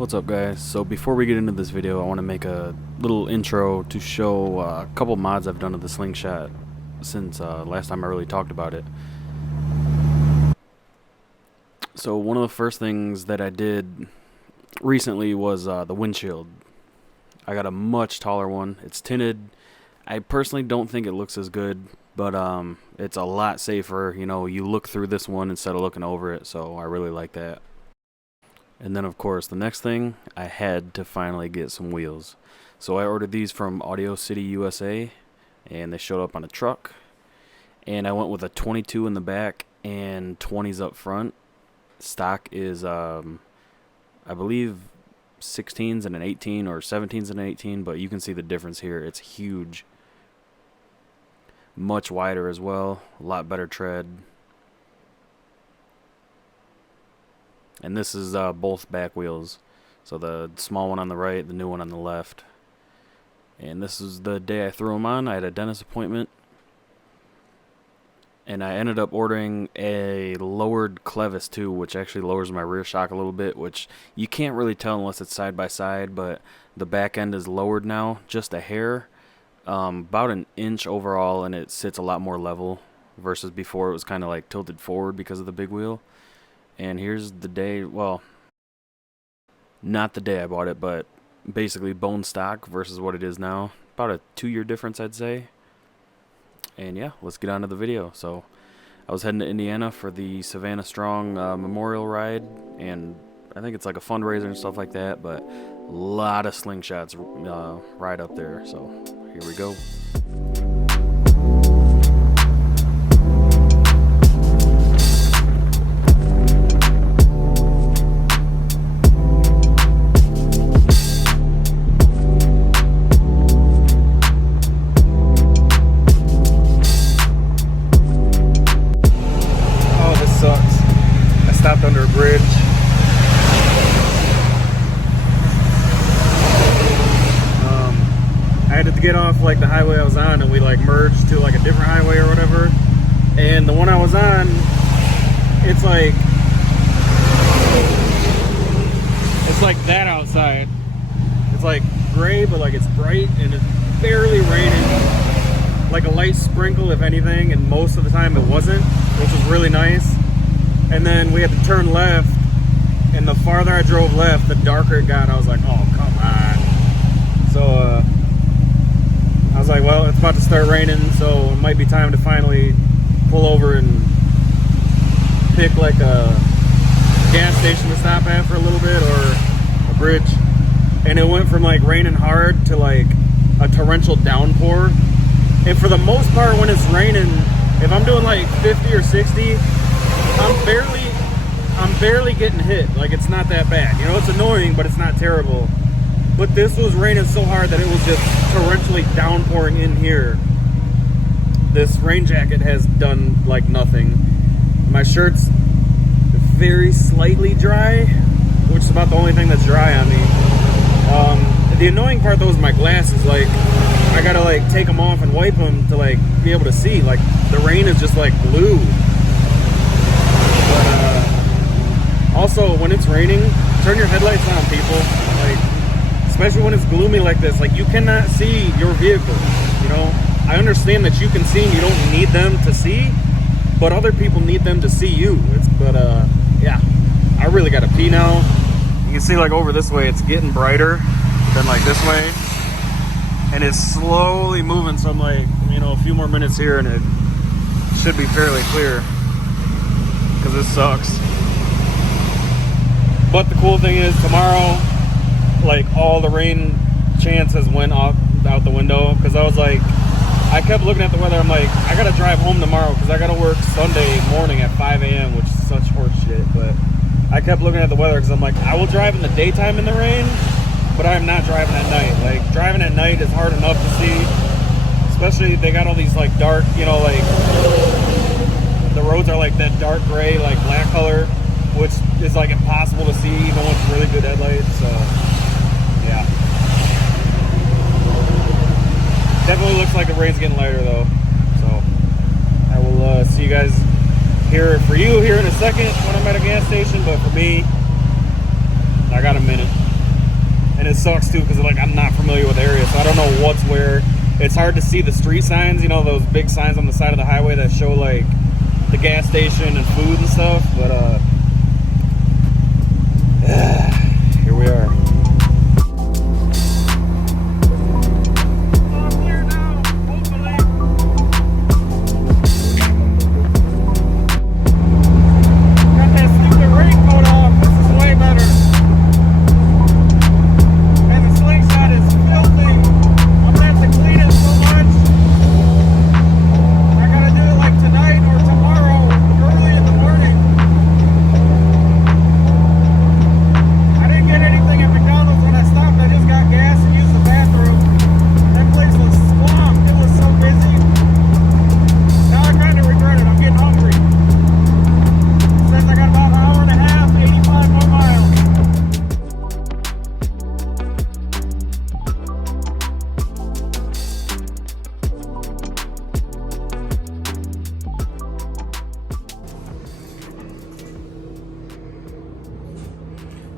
What's up, guys? So before we get into this video, I want to make a little intro to show a couple mods I've done to the Slingshot since last time I really talked about it. So one of the first things that I did recently was the windshield. I got a much taller one. It's tinted. I personally don't think it looks as good, but it's a lot safer. You know, you look through this one instead of looking over it, so I really like that. And then, of course, the next thing, I had to finally get some wheels. So I ordered these from Audio City, USA, and they showed up on a truck. And I went with a 22 in the back and 20s up front. Stock is, I believe, 16s and an 18, or 17s and an 18, but you can see the difference here. It's huge. Much wider as well, a lot better tread. And this is both back wheels. So the small one on the right, the new one on the left. And this is the day I threw them on. I had a dentist appointment. And I ended up ordering a lowered clevis too, which actually lowers my rear shock a little bit, which you can't really tell unless it's side by side, but the back end is lowered now, just a hair. About an inch overall, and it sits a lot more level versus before it was kind of like tilted forward because of the big wheel. And here's the day, well, not the day I bought it, but basically bone stock versus what it is now. About a 2-year difference, I'd say. And yeah, let's get on to the video. So I was heading to Indiana for the Savannah Strong Memorial Ride, and I think it's like a fundraiser and stuff like that, but a lot of Slingshots ride up there. So here we go. Stopped under a bridge. I had to get off like the highway I was on, and we like merged to like a different highway or whatever. And the one I was on, it's like that outside. It's like gray, but like it's bright, and it's barely raining. Like a light sprinkle, if anything, and most of the time it wasn't, which was really nice. And then we had to turn left, and the farther I drove left, the darker it got. I was like, oh, come on. So I was like, well, it's about to start raining, so it might be time to finally pull over and pick like a gas station to stop at for a little bit, or a bridge. And it went from like raining hard to like a torrential downpour. And for the most part, when it's raining, if I'm doing like 50 or 60, I'm barely getting hit. Like, it's not that bad. You know, it's annoying, but it's not terrible. But this was raining so hard that it was just torrentially downpouring in here. This rain jacket has done like nothing. My shirt's very slightly dry, which is about the only thing that's dry on me. The annoying part though is my glasses. Like, I gotta like take them off and wipe them to like be able to see. Like, the rain is just like glue. Also, when it's raining, turn your headlights on, people. Like, especially when it's gloomy like this. Like, you cannot see your vehicle. You know, I understand that you can see and you don't need them to see, but other people need them to see you. Yeah, I really gotta pee now. You can see like over this way, it's getting brighter than like this way, and it's slowly moving. So I'm like, you know, a few more minutes here, and it should be fairly clear. Because this sucks. But the cool thing is, tomorrow, like, all the rain chances went out the window. Because I was like, I kept looking at the weather. I'm like, I gotta drive home tomorrow because I gotta work Sunday morning at 5 a.m., which is such horse shit. But I kept looking at the weather because I'm like, I will drive in the daytime in the rain, but I'm not driving at night. Like, driving at night is hard enough to see. Especially, they got all these, like, dark, you know, like, the roads are like that dark gray, like black color, which is like impossible to see even with really good headlights. So yeah, definitely looks like the rain's getting lighter though. So I will see you guys here in a second when I'm at a gas station, but for me, I got a minute. it sucks too because like I'm not familiar with the area, so I don't know what's where. It's hard to see the street signs, you know, those big signs on the side of the highway that show like the gas station and food and stuff, but here we are.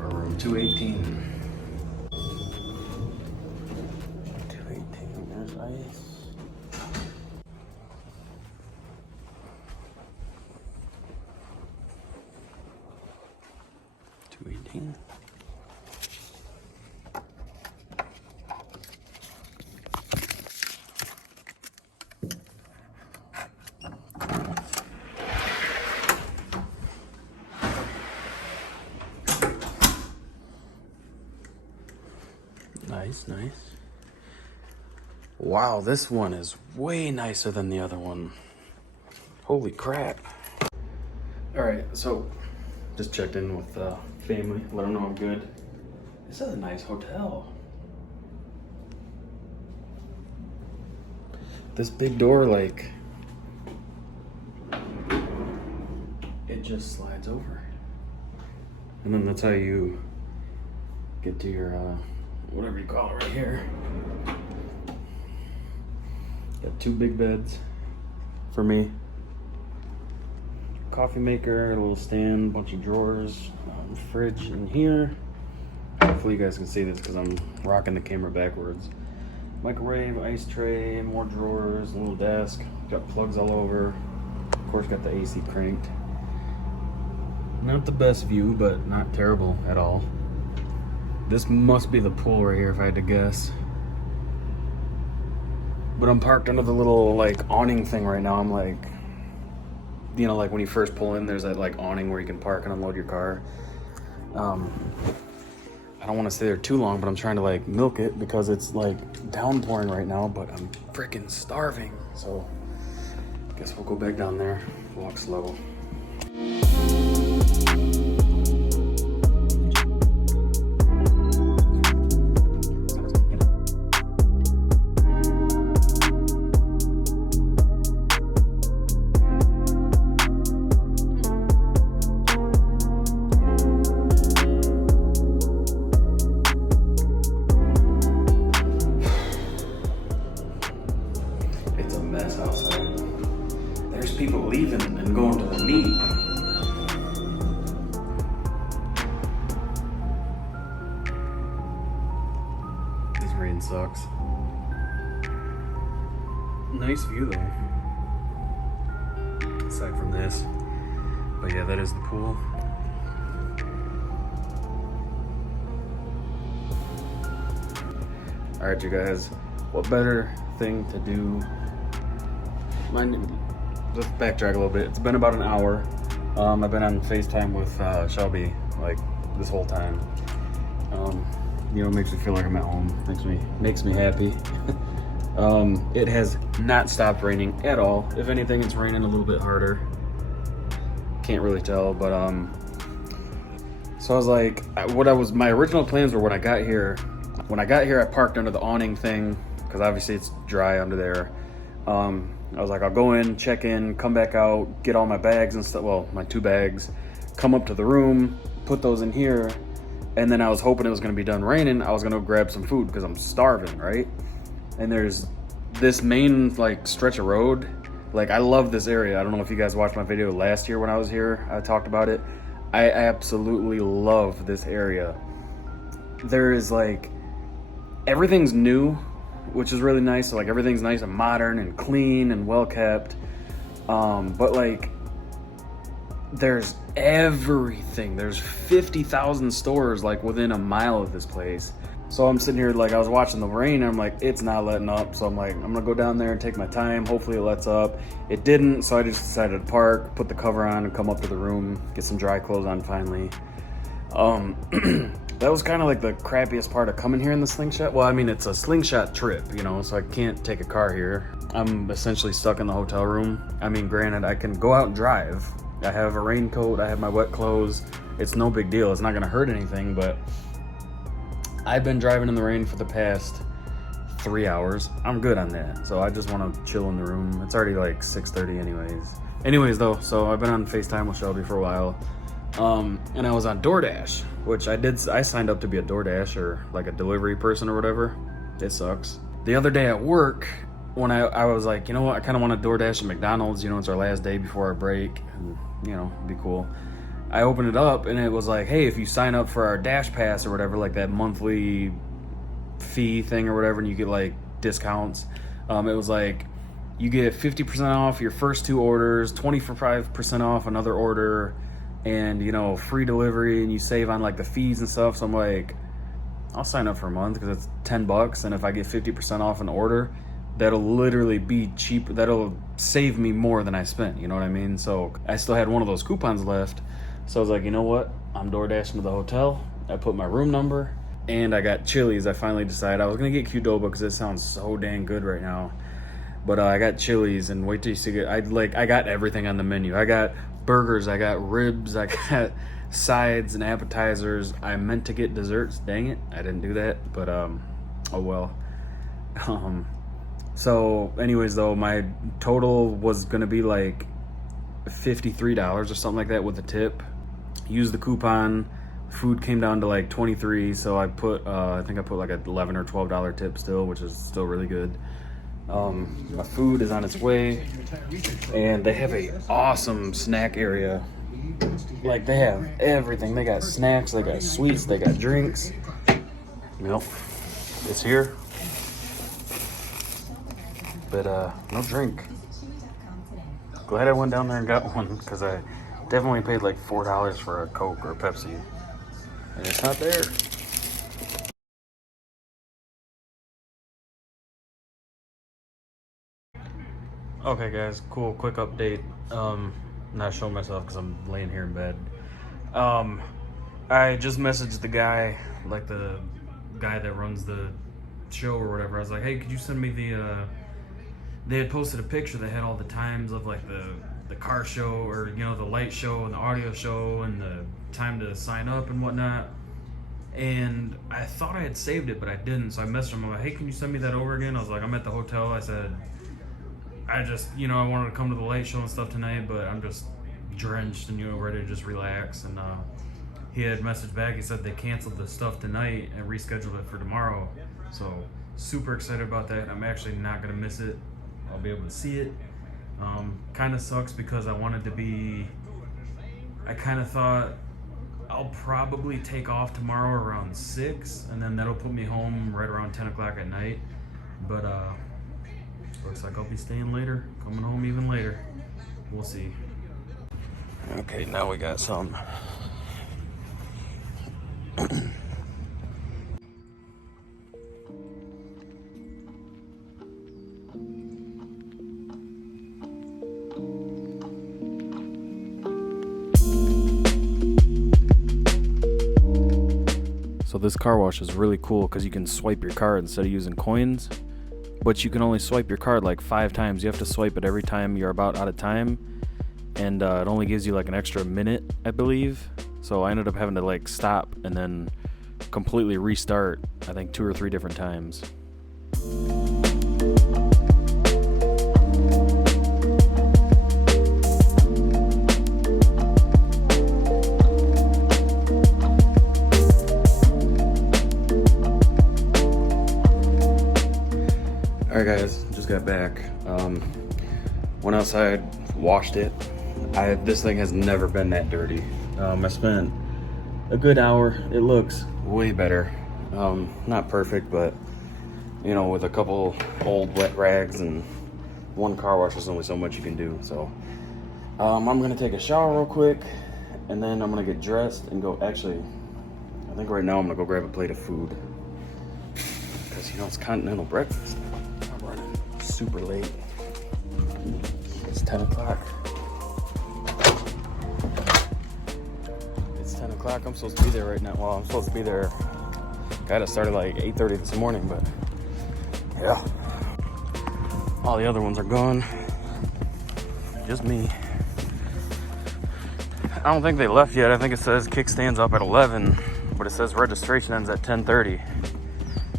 Room 218. 218, there's ice. Nice. Wow, this one is way nicer than the other one. Holy crap. All right, so just checked in with family, let them know I'm good. This is a nice hotel. This big door, like, it just slides over. And then that's how you get to your, whatever you call it right here. Got 2 big beds for me. Coffee maker, a little stand, bunch of drawers, fridge in here. Hopefully you guys can see this because I'm rocking the camera backwards. Microwave, ice tray, more drawers, a little desk. Got plugs all over. Of course got the AC cranked. Not the best view, but not terrible at all. This must be the pool right here if I had to guess. But I'm parked under the little like awning thing right now. I'm like, you know, like when you first pull in, there's that like awning where you can park and unload your car. I don't want to stay there too long, but I'm trying to like milk it because it's like downpouring right now, but I'm freaking starving. So I guess we'll go back down there, walk slow. People leaving and going to the meet. This rain sucks. Nice view though, aside from this. But yeah, that is the pool. Alright you guys, what better thing to do? Let's backtrack a little bit. It's been about an hour. I've been on FaceTime with Shelby like this whole time. You know, it makes me feel like I'm at home. Makes me happy. It has not stopped raining at all. If anything, it's raining a little bit harder. Can't really tell, but so I was like, my original plans were when I got here. When I got here, I parked under the awning thing because obviously it's dry under there. I was like, I'll go in, check in, come back out, get all my bags and stuff. Well, my 2 bags, come up to the room, put those in here. And then I was hoping it was going to be done raining. I was going to grab some food because I'm starving, right? And there's this main like stretch of road. Like, I love this area. I don't know if you guys watched my video last year when I was here. I talked about it. I absolutely love this area. There is like everything's new, which is really nice. So like everything's nice and modern and clean and well kept. But like there's everything. There's 50,000 stores like within a mile of this place. So I'm sitting here like I was watching the rain and I'm like, it's not letting up. So I'm like, I'm gonna go down there and take my time. Hopefully it lets up. It didn't, so I just decided to park, put the cover on and come up to the room, get some dry clothes on finally. That was kind of like the crappiest part of coming here in the Slingshot. Well, I mean, it's a Slingshot trip, you know, so I can't take a car here. I'm essentially stuck in the hotel room. I mean, granted, I can go out and drive. I have a raincoat, I have my wet clothes. It's no big deal. It's not gonna hurt anything, but I've been driving in the rain for the past 3 hours. I'm good on that. So I just want to chill in the room. It's already like 6:30 anyways though, so I've been on FaceTime with Shelby for a while. And I was on DoorDash, which I signed up to be a DoorDash or like a delivery person or whatever. It sucks. The other day at work, when I was like, you know what, I kind of want to DoorDash at McDonald's, you know, it's our last day before our break, and, you know, it'd be cool. I opened it up and it was like, hey, if you sign up for our Dash Pass or whatever, like that monthly fee thing or whatever, and you get like discounts, it was like you get 50% off your first 2 orders, 25% off another order, and, you know, free delivery, and you save on like the fees and stuff. So I'm like, I'll sign up for a month because it's $10, and if I get 50% off an order, that'll literally be cheap. That'll save me more than I spent, you know what I mean? So I still had one of those coupons left. So I was like, you know what? I'm door dashing to the hotel. I put my room number, and I got Chili's. I finally decided I was gonna get Qdoba because it sounds so dang good right now. But I got Chili's, and wait till you see it. I got everything on the menu. I got burgers, I got ribs, I got sides and appetizers. I meant to get desserts. Dang it, I didn't do that. But oh well. So anyways though, my total was gonna be like $53 or something like that with a tip. Used the coupon, food came down to like 23, so I put I think I put like a $11 or $12 tip still, which is still really good. My food is on its way, and they have a awesome snack area. Like they have everything. They got snacks, they got sweets, they got drinks. Yep, it's here, but no drink. Glad I went down there and got one, because I definitely paid like $4 for a Coke or a Pepsi, and it's not there. Okay guys, cool, quick update. Not showing myself because I'm laying here in bed. I just messaged the guy, like the guy that runs the show or whatever. I was like, hey, could you send me they had posted a picture that had all the times of like the car show, or, you know, the light show and the audio show and the time to sign up and whatnot. And I thought I had saved it, but I didn't. So I messaged him. I'm like, hey, can you send me that over again? I was like, I'm at the hotel. I said, I just, you know, I wanted to come to the light show and stuff tonight, but I'm just drenched and, you know, ready to just relax. And he had messaged back. He said they canceled the stuff tonight and rescheduled it for tomorrow. So super excited about that. I'm actually not gonna miss it. I'll be able to see it. Kind of sucks because I kind of thought I'll probably take off tomorrow around 6, and then that'll put me home right around 10 o'clock at night. But looks like I'll be staying later, coming home even later. We'll see. Okay, now we got some. So this car wash is really cool because you can swipe your card instead of using coins. But you can only swipe your card like 5 times. You have to swipe it every time you're about out of time. And it only gives you like an extra minute, I believe. So I ended up having to like stop and then completely restart, I think 2 or 3 different times. Alright guys, just got back. Went outside, washed it. This thing has never been that dirty. I spent a good hour. It looks way better. Not perfect, but you know, with a couple old wet rags and one car wash, there's only so much you can do. So I'm gonna take a shower real quick, and then I'm gonna get dressed and go. Actually, I think right now I'm gonna go grab a plate of food, because you know it's continental breakfast. I'm running super late. It's 10 o'clock. It's 10 o'clock. I'm supposed to be there right now. Well, I'm supposed to be there. Got to start at like 8:30 this morning, but yeah. All the other ones are gone. Just me. I don't think they left yet. I think it says kickstands up at 11, but it says registration ends at 10:30,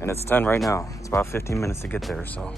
and it's 10 right now. It's about 15 minutes to get there, so.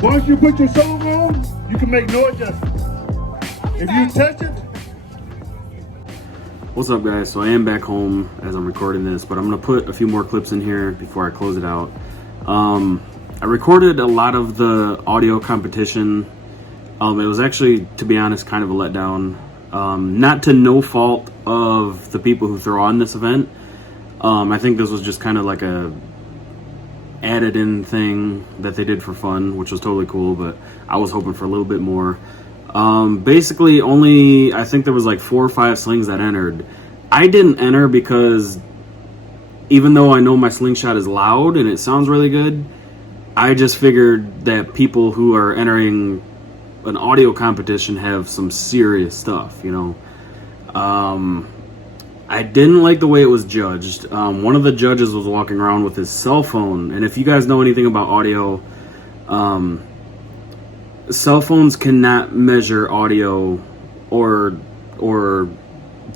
Once you put your song on, you can make no adjustments. If you touch it. What's up, guys? So I am back home as I'm recording this, but I'm gonna put a few more clips in here before I close it out. I recorded a lot of the audio competition It was actually, to be honest, kind of a letdown. Not to no fault of the people who throw on this event. I think this was just kind of like a added in thing that they did for fun, which was totally cool, but I was hoping for a little bit more. Basically only, I think there was like 4 or 5 slings that entered. I didn't enter because even though I know my Slingshot is loud and it sounds really good, I just figured that people who are entering an audio competition have some serious stuff, you know. I didn't like the way it was judged. One of the judges was walking around with his cell phone, and if you guys know anything about audio, cell phones cannot measure audio or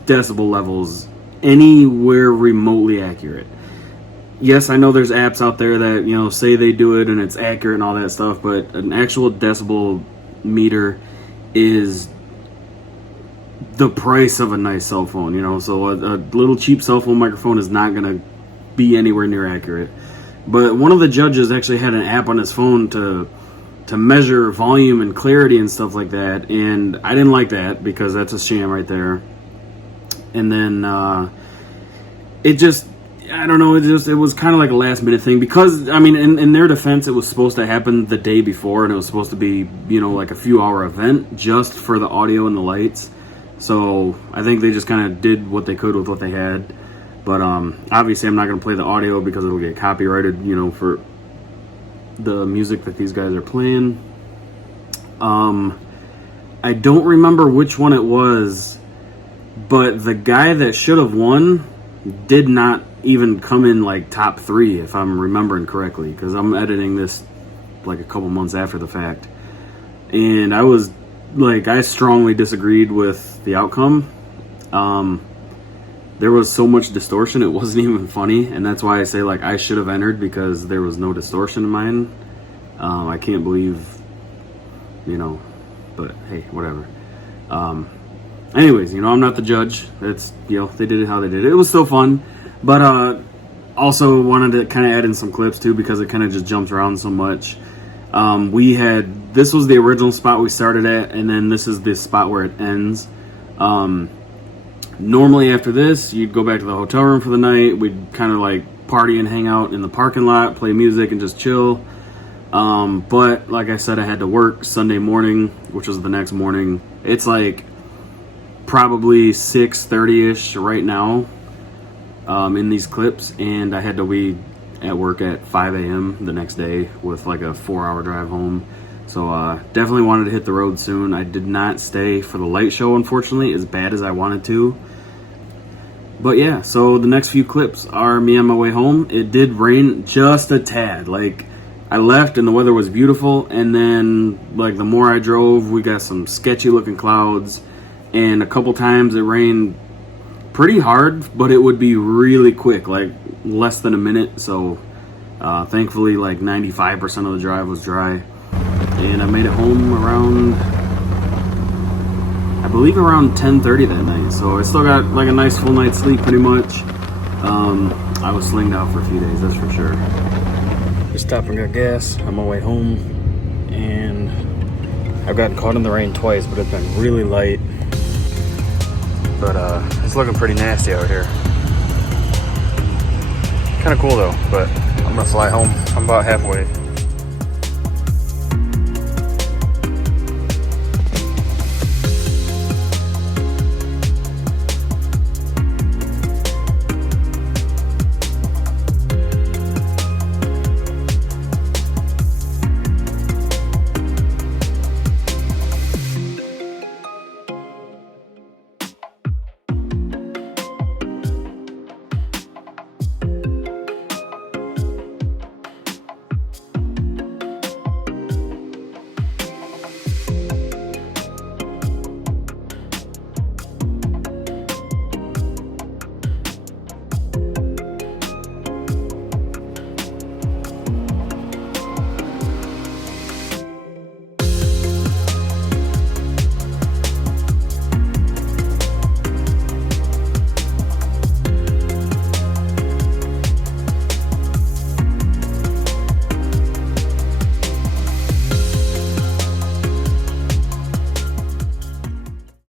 decibel levels anywhere remotely accurate. Yes, I know there's apps out there that, you know, say they do it and it's accurate and all that stuff, but an actual decibel meter is the price of a nice cell phone, you know. So a little cheap cell phone microphone is not going to be anywhere near accurate. But one of the judges actually had an app on his phone to measure volume and clarity and stuff like that, and I didn't like that because that's a sham right there. And then it just, I don't know, it was kind of like a last minute thing because, I mean, in their defense, it was supposed to happen the day before, and it was supposed to be, you know, like a few hour event just for the audio and the lights. So I think they just kind of did what they could with what they had. But obviously I'm not going to play the audio because it'll get copyrighted, you know, for the music that these guys are playing. I don't remember which one it was, but the guy that should have won did not even come in like top 3, if I'm remembering correctly, because I'm editing this like a couple months after the fact. And I was like, I strongly disagreed with the outcome. There was so much distortion, it wasn't even funny, and that's why I say, like, I should have entered because there was no distortion in mine. I can't believe, you know, but hey, whatever. Anyways, you know, I'm not the judge. It's, you know, they did it how they did it. It was still fun, but also wanted to kind of add in some clips too because it kind of just jumps around so much. This was the original spot we started at, and then this is the spot where it ends. Normally after this, you'd go back to the hotel room for the night. We'd kind of like party and hang out in the parking lot, play music, and just chill. But like I said, I had to work Sunday morning, which was the next morning. It's like probably 6:30-ish right now in these clips, and I had to be at work at 5 a.m. the next day with like a 4-hour drive home. So definitely wanted to hit the road soon. I did not stay for the light show, unfortunately, as bad as I wanted to. But yeah, so the next few clips are me on my way home. It did rain just a tad. Like, I left and the weather was beautiful, and then like the more I drove, we got some sketchy looking clouds, and a couple times it rained pretty hard, but it would be really quick, like less than a minute. So thankfully like 95% of the drive was dry, and I made it home around, I believe, around 10:30 that night. So I still got like a nice full night's sleep pretty much. I was slinged out for a few days, that's for sure. Just stopped and got gas on my way home, and I've gotten caught in the rain twice, but it's been really light. But it's looking pretty nasty out here. Kind of cool though, but I'm gonna fly home. I'm about halfway.